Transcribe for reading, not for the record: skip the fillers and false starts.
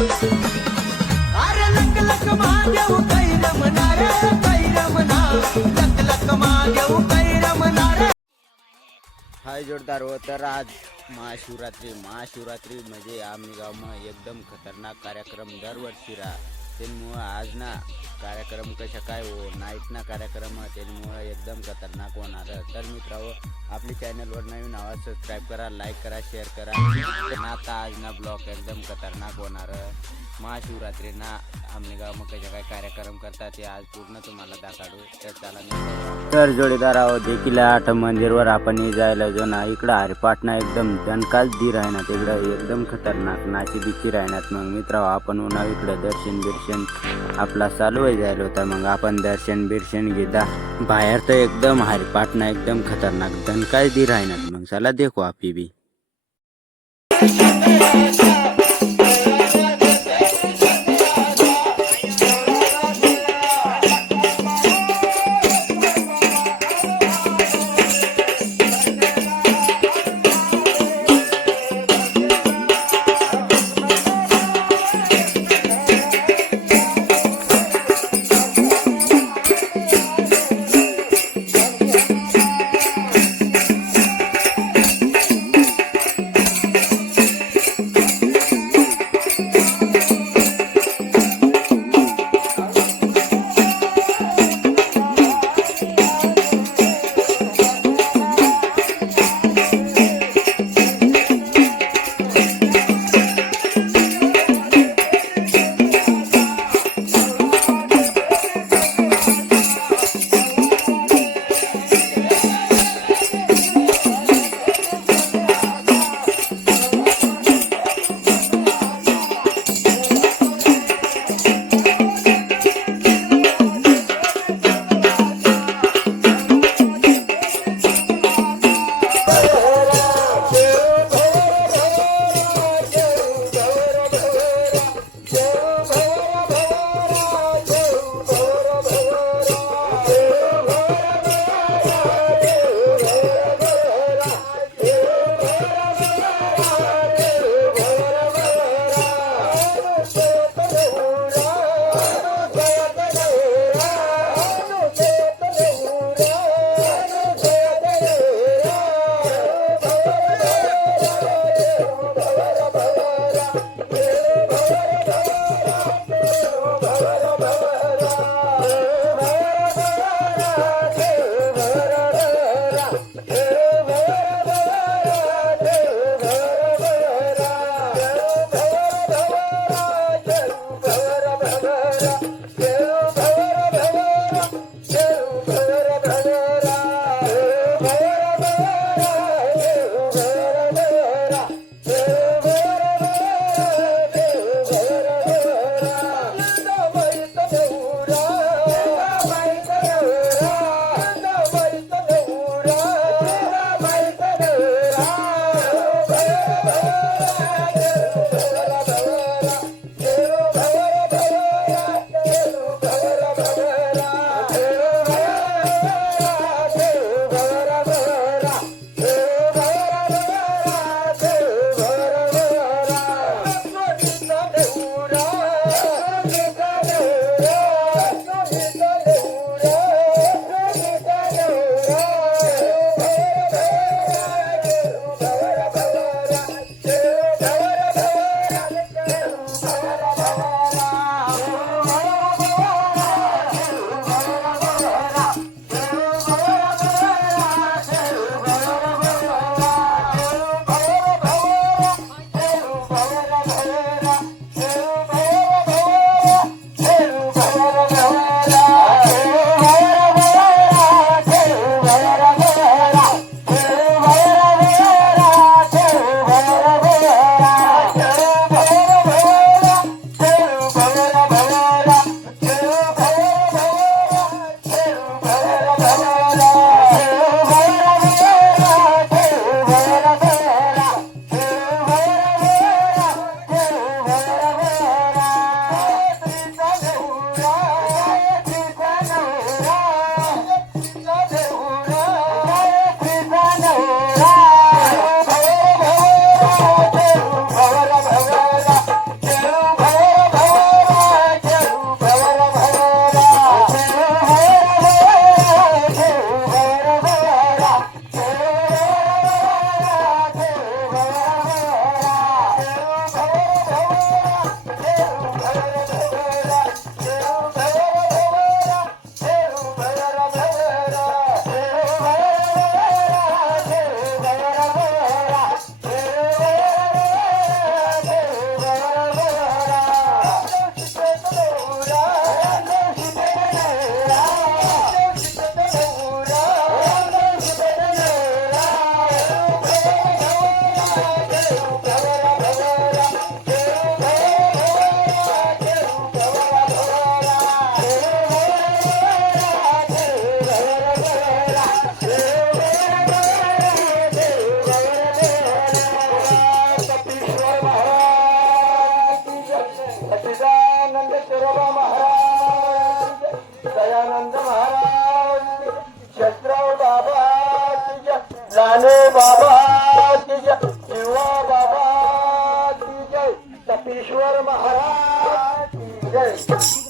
अरे लक लक महादेव कैर म्हणा रे कैर म्हणा लक लक महादेव कैर म्हणा रे। हाय जोरदार हो, तर आज महाशिवरात्री म्हणजे आम्ही गावમાં एकदम खतरनाक कार्यक्रम दरवर्षी त्यामुळं आज ना कार्यक्रम कशा काय हो नाईटना कार्यक्रम त्यामुळं एकदम खतरनाक होणार। तर मित्रांनो आपली चॅनलवर नवीन आवाज सबस्क्राईब करा, लाईक करा, शेअर करा। आता आज ना ब्लॉग एकदम खतरनाक होणार। महाशिवरात्री ना आम्ही गावમાં कशा काय कार्यक्रम करतात ते आज पूर्ण तुम्हाला दाखवू। तर चला तर जोडीदार आहो देखील आठ मंदिरवर आपण जायला जो ना इकडं हरिपाटना एकदम दणकाच दी राहणार तिकडं एकदम खतरनाक नाची दिकी राहणार। मग मित्र आपण उन्हा इकडं दर्शन आपला चालू आहे जायला होता। मग आपण दर्शन घेता बाहेर तर एकदम हरिपाटना एकदम खतरनाक दणकाच दी राहणार। मग चला देखो आपी भी सच्चिदानंद शिरोबा महाराज, दयानंद महाराज, शस्त्रव बाबा की जय, लाले बाबा की जय, शिवा बाबा की जय, तपीश्वर महाराज की जय.